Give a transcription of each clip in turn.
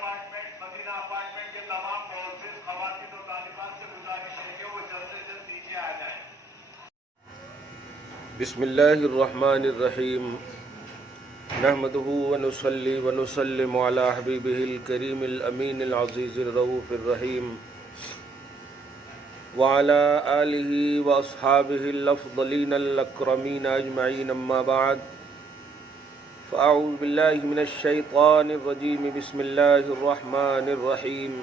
Apartment مدینہ apartment کے تمام courses خواتین و طالبات سے گزارش ہے کہ وہ جلد سے جلد نیچے آ جائیں۔ بسم اللہ الرحمن الرحیم نحمده ونصلی ونسلم علی حبیبہ الکریم الامین العزیز الرؤوف الرحیم وعلی آلہ واصحابہ الافضلین الاکرمین اجمعین اما بعد فاعوذ باللہ من الشیطان الرجیم بسم اللہ الرحمن الرحیم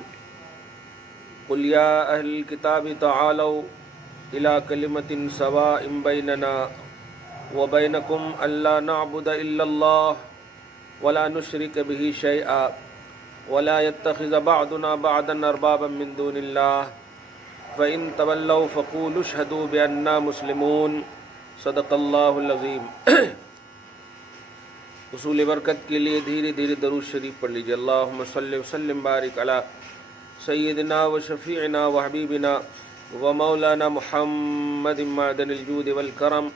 قل یا اہل الکتاب تعالوا الى کلمۃ سواء بیننا وبینکم الا نعبد الا اللہ ولا نشرک به شیئا ولا يتخذ بعضنا بعضا اربابا من دون اللہ فإن تولوا فقولوا اشهدوا بأننا مسلمون صدق اللہ العظیم۔ حصول برکت کے لیے دھیرے دھیرے درود شریف پڑھ لیجیے۔ اللہم صلی وسلم بارک علی سیدنا و شفیعنا و حبیبنا و مولانا محمد معدن الجود والکرم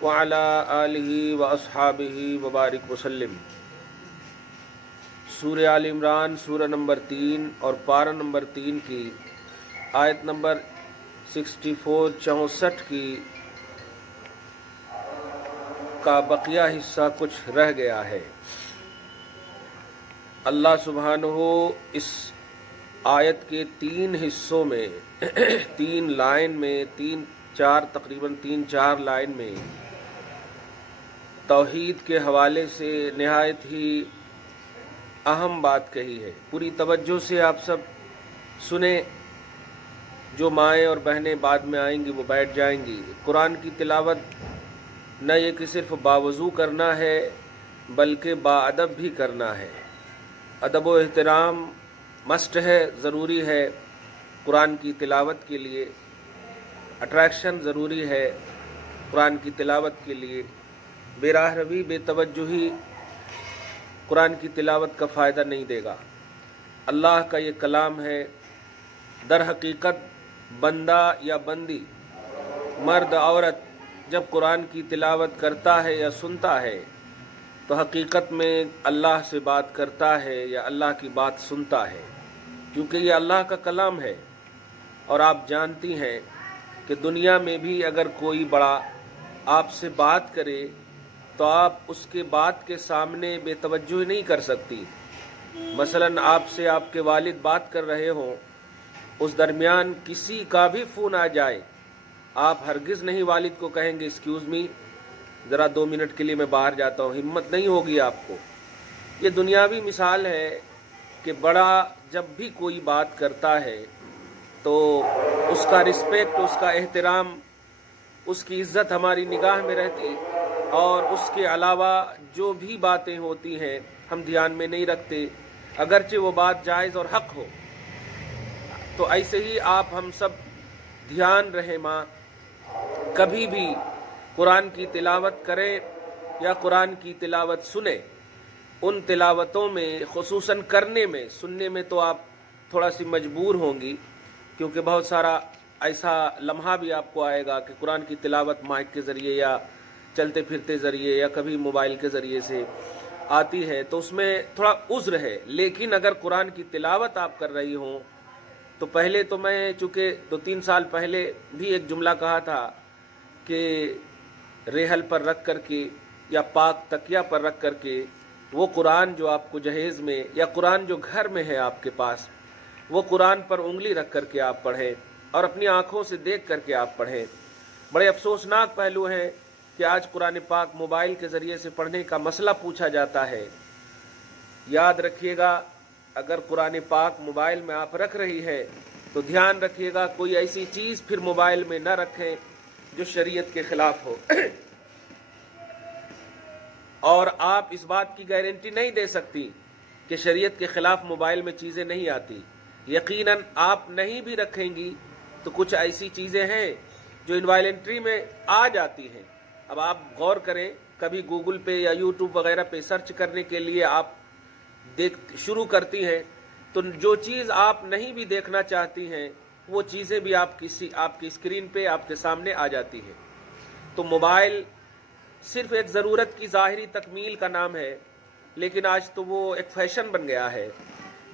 وعلی آلہ و اصحابہ وبارک وسلم۔ سورہ آل عمران سورہ نمبر 3 اور پارہ نمبر 3 کی آیت نمبر 64 کی کا بقیہ حصہ کچھ رہ گیا ہے۔ اللہ سبحانہ اس آیت کے 3 حصوں میں 3 لائن میں تقریباً 3-4 لائن میں توحید کے حوالے سے نہایت ہی اہم بات کہی ہے۔ پوری توجہ سے آپ سب سنیں۔ جو مائیں اور بہنیں بعد میں آئیں گی وہ بیٹھ جائیں گی۔ قرآن کی تلاوت نہ یہ کہ صرف باوضو کرنا ہے بلکہ باادب بھی کرنا ہے۔ ادب و احترام مسٹ ہے، ضروری ہے قرآن کی تلاوت کے لیے۔ اٹریکشن ضروری ہے قرآن کی تلاوت کے لیے۔ بے راہ روی، بے توجہی قرآن کی تلاوت کا فائدہ نہیں دے گا۔ اللہ کا یہ کلام ہے۔ در حقیقت بندہ یا بندی، مرد عورت جب قرآن کی تلاوت کرتا ہے یا سنتا ہے تو حقیقت میں اللہ سے بات کرتا ہے یا اللہ کی بات سنتا ہے، کیونکہ یہ اللہ کا کلام ہے۔ اور آپ جانتی ہیں کہ دنیا میں بھی اگر کوئی بڑا آپ سے بات کرے تو آپ اس کے بات کے سامنے بے توجہی نہیں کر سکتی۔ مثلاً آپ سے آپ کے والد بات کر رہے ہوں، اس درمیان کسی کا بھی فون آ جائے، آپ ہرگز نہیں والد کو کہیں گے ایکسکیوز می ذرا 2 منٹ کے لیے میں باہر جاتا ہوں، ہمت نہیں ہوگی آپ کو۔ یہ دنیاوی مثال ہے کہ بڑا جب بھی کوئی بات کرتا ہے تو اس کا رسپیکٹ، اس کا احترام، اس کی عزت ہماری نگاہ میں رہتی، اور اس کے علاوہ جو بھی باتیں ہوتی ہیں ہم دھیان میں نہیں رکھتے، اگرچہ وہ بات جائز اور حق ہو۔ تو ایسے ہی آپ ہم سب دھیان رہے ماں، کبھی بھی قرآن کی تلاوت کریں یا قرآن کی تلاوت سنیں، ان تلاوتوں میں خصوصاً کرنے میں، سننے میں تو آپ تھوڑا سی مجبور ہوں گی، کیونکہ بہت سارا ایسا لمحہ بھی آپ کو آئے گا کہ قرآن کی تلاوت مائک کے ذریعے یا چلتے پھرتے ذریعے یا کبھی موبائل کے ذریعے سے آتی ہے، تو اس میں تھوڑا عذر ہے۔ لیکن اگر قرآن کی تلاوت آپ کر رہی ہوں تو پہلے تو میں چونکہ 2-3 سال پہلے بھی ایک جملہ کہا تھا کہ ریحل پر رکھ کر کے یا پاک تکیہ پر رکھ کر کے وہ قرآن جو آپ کو جہیز میں یا قرآن جو گھر میں ہے آپ کے پاس، وہ قرآن پر انگلی رکھ کر کے آپ پڑھیں اور اپنی آنکھوں سے دیکھ کر کے آپ پڑھیں۔ بڑے افسوسناک پہلو ہیں کہ آج قرآن پاک موبائل کے ذریعے سے پڑھنے کا مسئلہ پوچھا جاتا ہے۔ یاد رکھیے گا، اگر قرآن پاک موبائل میں آپ رکھ رہی ہے تو دھیان رکھیے گا کوئی ایسی چیز پھر موبائل میں نہ رکھیں جو شریعت کے خلاف ہو۔ اور آپ اس بات کی گارنٹی نہیں دے سکتی کہ شریعت کے خلاف موبائل میں چیزیں نہیں آتی۔ یقیناً آپ نہیں بھی رکھیں گی تو کچھ ایسی چیزیں ہیں جو انوائلنٹری میں آ جاتی ہیں۔ اب آپ غور کریں، کبھی گوگل پہ یا یوٹیوب وغیرہ پہ سرچ کرنے کے لیے آپ شروع کرتی ہیں تو جو چیز آپ نہیں بھی دیکھنا چاہتی ہیں وہ چیزیں بھی آپ کی اسکرین پہ آپ کے سامنے آ جاتی ہیں۔ تو موبائل صرف ایک ضرورت کی ظاہری تکمیل کا نام ہے، لیکن آج تو وہ ایک فیشن بن گیا ہے۔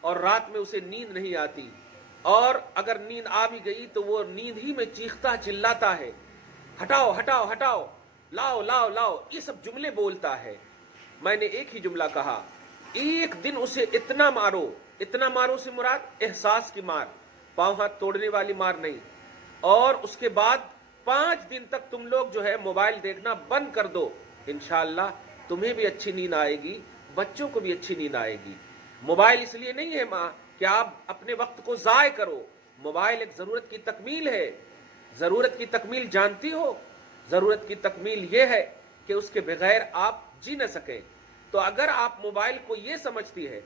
اور رات میں اسے نیند نہیں آتی, اور اگر نیند آ بھی گئی تو وہ نیند ہی میں چیختا چلاتا ہے, ہٹاؤ ہٹاؤ ہٹاؤ, لاؤ لاؤ لاؤ, یہ سب جملے بولتا ہے. میں نے ایک ہی جملہ کہا, ایک دن اسے اتنا مارو, اتنا مارو سے مراد احساس کی مار, پاؤں ہاتھ توڑنے والی مار نہیں, اور اس کے بعد 5 دن تک تم لوگ جو ہے موبائل دیکھنا بند کر دو, انشاءاللہ تمہیں بھی اچھی نیند آئے گی, بچوں کو بھی اچھی نیند آئے گی. موبائل اس لیے نہیں ہے ماں کہ آپ اپنے وقت کو ضائع کرو, موبائل ایک ضرورت کی تکمیل ہے. ضرورت کی تکمیل جانتی ہو؟ ضرورت کی تکمیل یہ ہے کہ اس کے بغیر آپ جی نہ سکیں. تو اگر آپ موبائل کو یہ سمجھتی ہے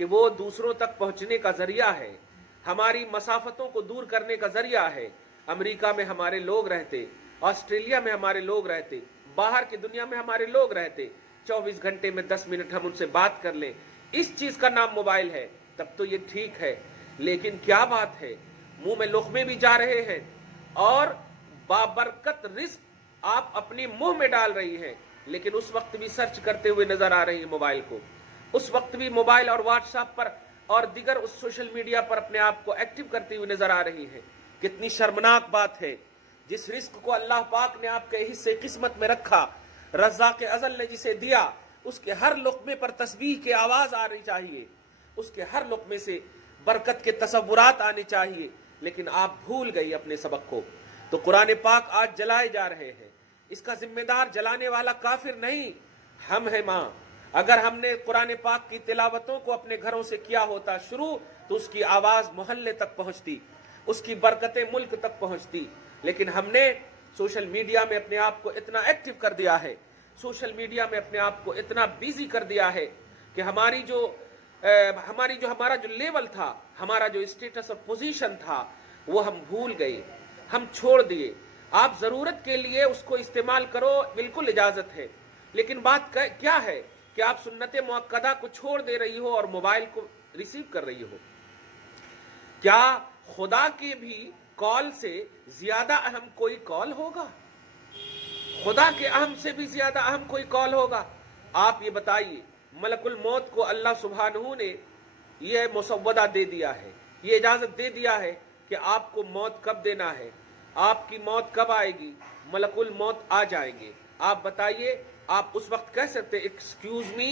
کہ وہ دوسروں تک پہنچنے کا ذریعہ ہے, ہماری مسافتوں کو دور کرنے کا ذریعہ ہے, امریکہ میں ہمارے لوگ رہتے, آسٹریلیا میں ہمارے لوگ رہتے, باہر کی دنیا میں ہمارے لوگ رہتے, 24 گھنٹے میں 10 منٹ ہم ان سے بات کر لیں, اس چیز کا نام موبائل ہے, تب تو یہ ٹھیک ہے. لیکن کیا بات ہے, منہ میں لقمے بھی جا رہے ہیں اور بابرکت رزق آپ اپنی منہ میں ڈال رہی ہیں, لیکن اس وقت بھی سرچ کرتے ہوئے نظر آ رہی ہیں موبائل کو, اس وقت بھی موبائل اور واٹس ایپ پر اور دیگر اس سوشل میڈیا پر اپنے آپ کو ایکٹیو کرتی ہوئی نظر آ رہی ہیں. کتنی شرمناک بات ہے. جس رزق کو اللہ پاک نے آپ کے حصے قسمت میں رکھا, رزاق ازل نے جسے دیا, اس کے ہر لقمے پر تسبیح کی آواز آنی چاہیے, اس کے ہر لقمے سے برکت کے تصورات آنے چاہیے, لیکن آپ بھول گئی اپنے سبق کو. تو قرآن پاک آج جلائے جا رہے ہیں, اس کا ذمہ دار جلانے والا کافر نہیں, ہم ہیں ماں. اگر ہم نے قرآن پاک کی تلاوتوں کو اپنے گھروں سے کیا ہوتا شروع, تو اس کی آواز محلے تک پہنچتی, اس کی برکتیں ملک تک پہنچتی. لیکن ہم نے سوشل میڈیا میں اپنے آپ کو اتنا ایکٹیو کر دیا ہے, سوشل میڈیا میں اپنے آپ کو اتنا بیزی کر دیا ہے کہ ہمارا جو لیول تھا, ہمارا جو اسٹیٹس اور پوزیشن تھا, وہ ہم بھول گئے, ہم چھوڑ دیے. آپ ضرورت کے لیے اس کو استعمال کرو, بالکل اجازت ہے, لیکن بات کیا ہے کہ آپ سنت مؤکدہ کو چھوڑ دے رہی ہو اور موبائل کو ریسیو کر رہی ہو. کیا خدا کے بھی کال سے زیادہ اہم کوئی کال ہوگا؟ خدا کے اہم سے بھی زیادہ اہم کوئی کال ہوگا؟ آپ یہ بتائیے. ملک الموت کو اللہ سبحانہ نے یہ مسودہ دے دیا ہے, یہ اجازت دے دیا ہے کہ آپ کو موت کب دینا ہے, آپ کی موت کب آئے گی. ملک الموت آ جائیں گے. آپ بتائیے, آپ اس وقت کہہ سکتے ایکسکیوز می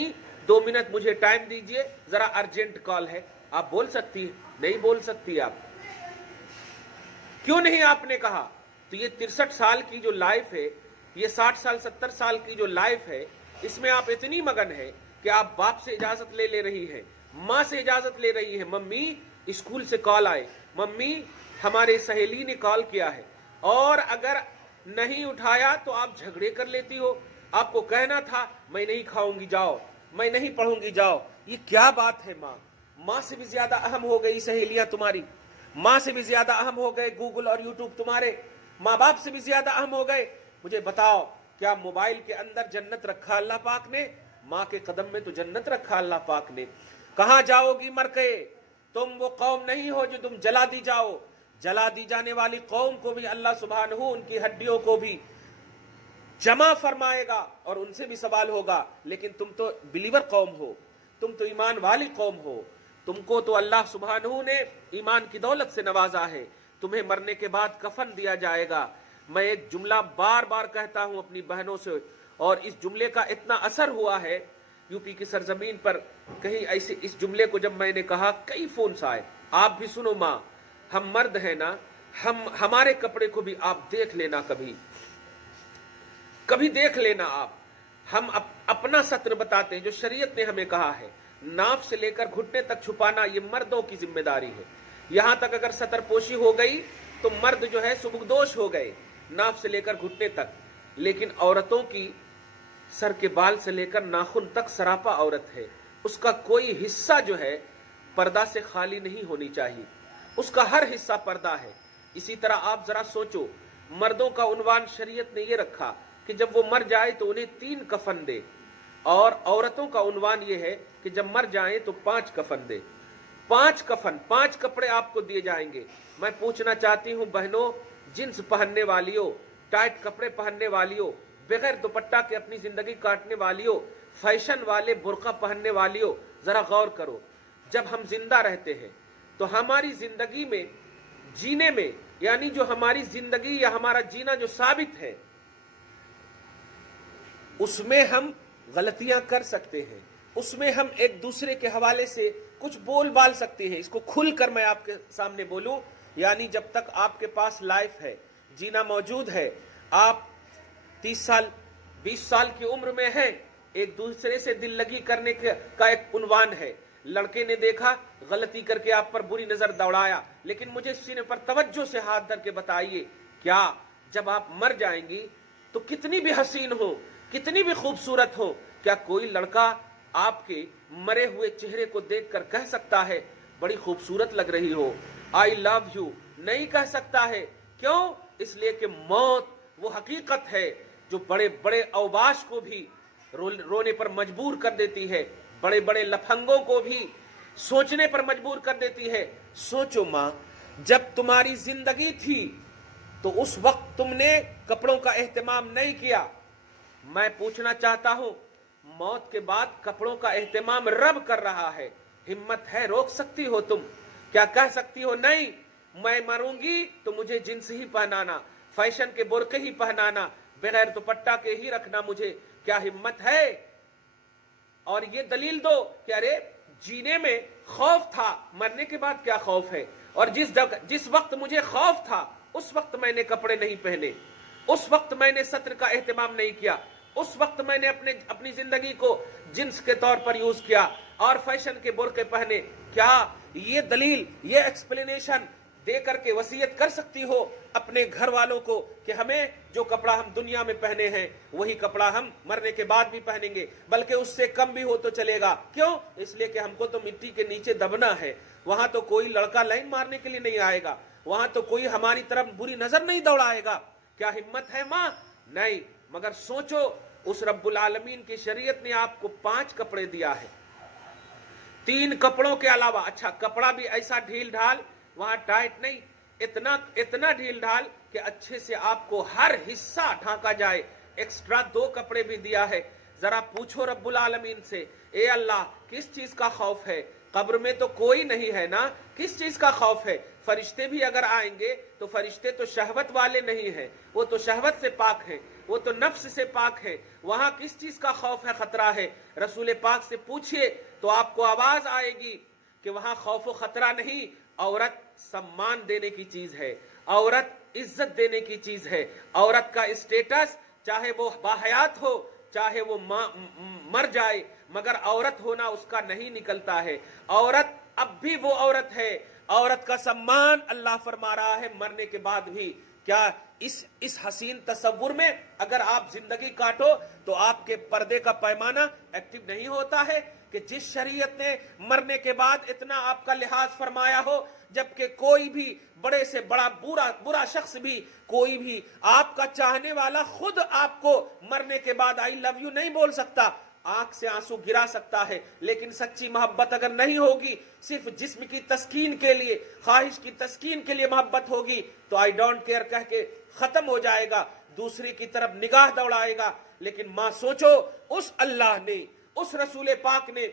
2 منٹ مجھے ٹائم دیجئے, ذرا ارجنٹ کال ہے, آپ بول سکتی ہیں؟ نہیں بول سکتی. آپ کیوں نہیں آپ نے کہا؟ تو یہ 63 سال کی جو لائف ہے, یہ 60 سال 70 سال کی جو لائف ہے, اس میں آپ اتنی مگن ہے کہ آپ باپ سے اجازت لے رہی ہیں, ماں سے اجازت لے رہی ہیں, ممی اسکول سے کال آئے, ممی ہمارے سہیلی نے کال کیا ہے, اور اگر نہیں اٹھایا تو آپ جھگڑے کر لیتی ہو. آپ کو کہنا تھا میں نہیں کھاؤں گی جاؤ, میں نہیں پڑھوں گی جاؤ. یہ کیا بات ہے ماں؟ ماں سے بھی زیادہ اہم ہو گئی سہیلیاں تمہاری, ماں سے بھی زیادہ اہم ہو گئے گوگل اور یوٹیوب تمہارے, ماں باپ سے بھی زیادہ اہم ہو گئے. مجھے بتاؤ, کیا موبائل کے اندر جنت رکھا اللہ پاک نے؟ ماں کے قدم میں تو جنت رکھا اللہ پاک نے. کہاں جاؤ گی مر کے؟ تم وہ قوم نہیں ہو جو تم جلا دی جاؤ. جلا دی جانے والی قوم کو بھی اللہ سبحانہ ان کی ہڈیوں کو بھی جمع فرمائے گا اور ان سے بھی سوال ہوگا. لیکن تم تو بلیور قوم ہو, تم تو ایمان والی قوم ہو, تم کو تو اللہ سبحانہ نے ایمان کی دولت سے نوازا ہے. تمہیں مرنے کے بعد کفن دیا جائے گا. میں ایک جملہ بار بار کہتا ہوں اپنی بہنوں سے, اور اس جملے کا اتنا اثر ہوا ہے یو پی کی سرزمین پر. کہیں ایسے اس جملے کو جب میں نے کہا, کئی فونز آئے. آپ بھی سنو ماں, ہم مرد ہیں نا, ہمارے کپڑے کو بھی آپ دیکھ لینا, کبھی دیکھ لینا آپ. ہم اپنا ستر بتاتے ہیں جو شریعت نے ہمیں کہا ہے. ناف سے لے کر گھٹنے تک چھپانا یہ مردوں کی ذمہ داری ہے. یہاں تک اگر ستر پوشی ہو گئی تو مرد جو ہے سبکدوش ہو گئے, ناف سے لے کر گھٹنے تک. لیکن عورتوں کی سر کے بال سے لے کر ناخن تک سراپا عورت ہے. اس کا کوئی حصہ جو ہے پردہ سے خالی نہیں ہونی چاہیے, اس کا ہر حصہ پردہ ہے. اسی طرح آپ ذرا سوچو, مردوں کا عنوان شریعت نے یہ رکھا کہ جب وہ مر جائے تو انہیں 3 کفن دے, اور عورتوں کا عنوان یہ ہے کہ جب مر جائیں تو 5 کفن دے. 5 کفن, 5 کپڑے آپ کو دیے جائیں گے. میں پوچھنا چاہتی ہوں بہنوں, جنس پہننے والیوں, ٹائٹ کپڑے پہننے والیوں, بغیر دوپٹہ کے اپنی زندگی کاٹنے والیوں, فیشن والے برقع پہننے والیوں, ذرا غور کرو. جب ہم زندہ رہتے ہیں تو ہماری زندگی میں جینے میں، یعنی جو ہماری زندگی یا ہمارا جینا جو ثابت ہے، اس میں ہم غلطیاں کر سکتے ہیں، اس میں ہم ایک دوسرے کے حوالے سے کچھ بول بال سکتے ہیں۔ اس کو کھل کر میں آپ کے سامنے بولوں، یعنی جب تک آپ کے پاس لائف ہے، جینا موجود ہے، آپ 30 سال 20 سال کی عمر میں ہیں، ایک دوسرے سے دل لگی کرنے کا ایک عنوان ہے۔ لڑکے نے دیکھا، غلطی کر کے آپ پر بری نظر دوڑایا، لیکن مجھے سینے پر توجہ سے ہاتھ دھر کے بتائیے، کیا جب آپ مر جائیں گی تو کتنی بھی حسین ہو، کتنی بھی خوبصورت ہو، کیا کوئی لڑکا آپ کے مرے ہوئے چہرے کو دیکھ کر کہہ سکتا ہے بڑی خوبصورت لگ رہی ہو، آئی لو یو؟ نہیں کہہ سکتا ہے۔ کیوں؟ اس لیے کہ موت وہ حقیقت ہے جو بڑے بڑے اوباش کو بھی رونے پر مجبور کر دیتی ہے، بڑے بڑے لفنگوں کو بھی سوچنے پر مجبور کر دیتی ہے۔ سوچو ماں، جب تمہاری زندگی تھی تو اس وقت تم نے کپڑوں کا اہتمام نہیں کیا۔ میں پوچھنا چاہتا ہوں، موت کے بعد کپڑوں کا اہتمام رب کر رہا ہے، ہمت ہے روک سکتی ہو تم؟ کیا کہہ سکتی ہو نہیں میں مروں گی تو مجھے جنس ہی پہنانا، فیشن کے برقعے ہی پہنانا، بغیر دوپٹہ کے ہی رکھنا مجھے؟ کیا ہمت ہے؟ اور یہ دلیل دو کہ ارے جینے میں خوف تھا، مرنے کے بعد کیا خوف ہے؟ اور جس وقت مجھے خوف تھا اس وقت میں نے کپڑے نہیں پہنے، اس وقت میں نے ستر کا اہتمام نہیں کیا، اس وقت میں نے اپنی زندگی کو جنس کے طور پر یوز کیا اور فیشن کے برقعے پہنے۔ کیا یہ دلیل، یہ ایکسپلینیشن دے کر کے وصیت کر سکتی ہو اپنے گھر والوں کو کہ ہمیں جو کپڑا ہم دنیا میں پہنے ہیں وہی کپڑا ہم مرنے کے بعد بھی پہنیں گے، بلکہ اس سے کم بھی ہو تو چلے گا؟ کیوں؟ اس لیے کہ ہم کو تو مٹی کے نیچے دبنا ہے، وہاں تو کوئی لڑکا لائن مارنے کے لیے نہیں آئے گا، وہاں تو کوئی ہماری طرف بری نظر نہیں دوڑائے گا۔ کیا ہمت ہے ماں؟ نہیں۔ مگر سوچو، اس رب العالمین کی شریعت نے آپ کو 5 کپڑے دیا ہے، 3 کپڑوں کے علاوہ، اچھا کپڑا بھی ایسا ڈھیل ڈھال، وہاں ٹائٹ نہیں، اتنا ڈھیل ڈھال کہ اچھے سے آپ کو ہر حصہ ڈھانکا جائے، ایکسٹرا 2 کپڑے بھی دیا ہے۔ ذرا پوچھو رب العالمین سے، اے اللہ کس چیز کا خوف ہے؟ قبر میں تو کوئی نہیں ہے نا، کس چیز کا خوف ہے؟ فرشتے بھی اگر آئیں گے تو فرشتے تو شہوت والے نہیں ہیں، وہ تو شہوت سے پاک ہیں، وہ تو نفس سے پاک ہے، وہاں کس چیز کا خوف ہے، خطرہ ہے؟ رسول پاک سے پوچھئے تو آپ کو آواز آئے گی کہ وہاں خوف و خطرہ نہیں، عورت سمان دینے کی چیز ہے، عورت عزت دینے کی چیز ہے، عورت کا اسٹیٹس چاہے وہ باحیات ہو چاہے وہ مر جائے، مگر عورت ہونا اس کا نہیں نکلتا ہے، عورت اب بھی وہ عورت ہے، عورت کا سمان اللہ فرما رہا ہے مرنے کے بعد بھی۔ کیا اس حسین تصور میں اگر آپ زندگی کاٹو تو آپ کے پردے کا پیمانہ ایکٹیو نہیں ہوتا ہے کہ جس شریعت نے مرنے کے بعد اتنا آپ کا لحاظ فرمایا ہو، جبکہ کوئی بھی بڑے سے بڑا برا شخص بھی، کوئی بھی آپ کا چاہنے والا خود آپ کو مرنے کے بعد آئی لو یو نہیں بول سکتا، آنکھ سے آنسو گرا سکتا ہے، لیکن سچی محبت اگر نہیں ہوگی، صرف جسم کی تسکین کے لیے، خواہش کی تسکین کے لیے محبت ہوگی تو آئی ڈونٹ کیئر کہہ کے ختم ہو جائے گا، دوسری کی طرف نگاہ دوڑائے گا۔ لیکن ماں سوچو، اس اللہ نے، اس رسول پاک نے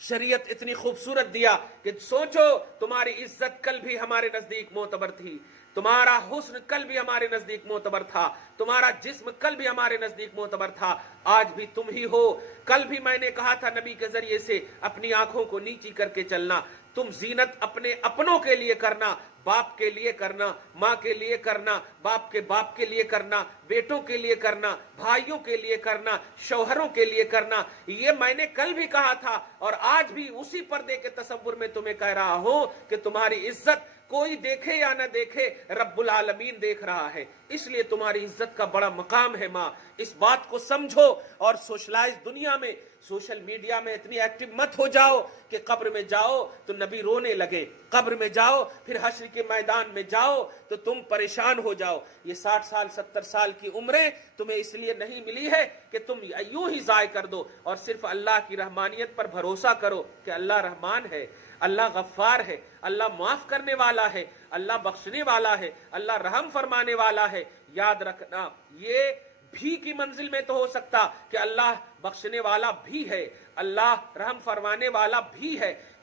شریعت اتنی خوبصورت دیا کہ سوچو تمہاری عزت کل بھی ہمارے نزدیک معتبر تھی، تمہارا حسن کل بھی ہمارے نزدیک معتبر تھا، تمہارا جسم کل بھی ہمارے نزدیک معتبر تھا، آج بھی تم ہی ہو۔ کل بھی میں نے کہا تھا نبی کے ذریعے سے اپنی آنکھوں کو نیچی کر کے چلنا، تم زینت اپنے اپنوں کے لیے کرنا، باپ کے لیے کرنا، ماں کے لیے کرنا، باپ کے لیے کرنا، بیٹوں کے لیے کرنا، بھائیوں کے لیے کرنا، شوہروں کے لیے کرنا، یہ میں نے کل بھی کہا تھا اور آج بھی اسی پردے کے تصور میں تمہیں کہہ رہا ہوں کہ تمہاری عزت کوئی دیکھے یا نہ دیکھے رب العالمین دیکھ رہا ہے، اس لیے تمہاری عزت کا بڑا مقام ہے ماں۔ اس بات کو سمجھو اور سوشلائز دنیا میں، سوشل میڈیا میں اتنی ایکٹیو مت ہو جاؤ کہ قبر میں جاؤ تو نبی رونے لگے، قبر میں جاؤ پھر حشر کے میدان میں جاؤ تو تم پریشان ہو جاؤ۔ یہ 60 سال 70 سال کی عمریں تمہیں اس لیے نہیں ملی ہے کہ تم یوں ہی ضائع کر دو اور صرف اللہ کی رحمانیت پر بھروسہ کرو کہ اللہ رحمان ہے، اللہ غفار ہے، اللہ معاف کرنے والا ہے، اللہ بخشنے والا ہے، اللہ رحم فرمانے والا ہے۔ یاد رکھنا، یہ بھی کی منزل میں تو ہو سکتا کہ اللہ بخشنے والا بھی ہے، اللہ رحم فرمانے والا بھی ہے،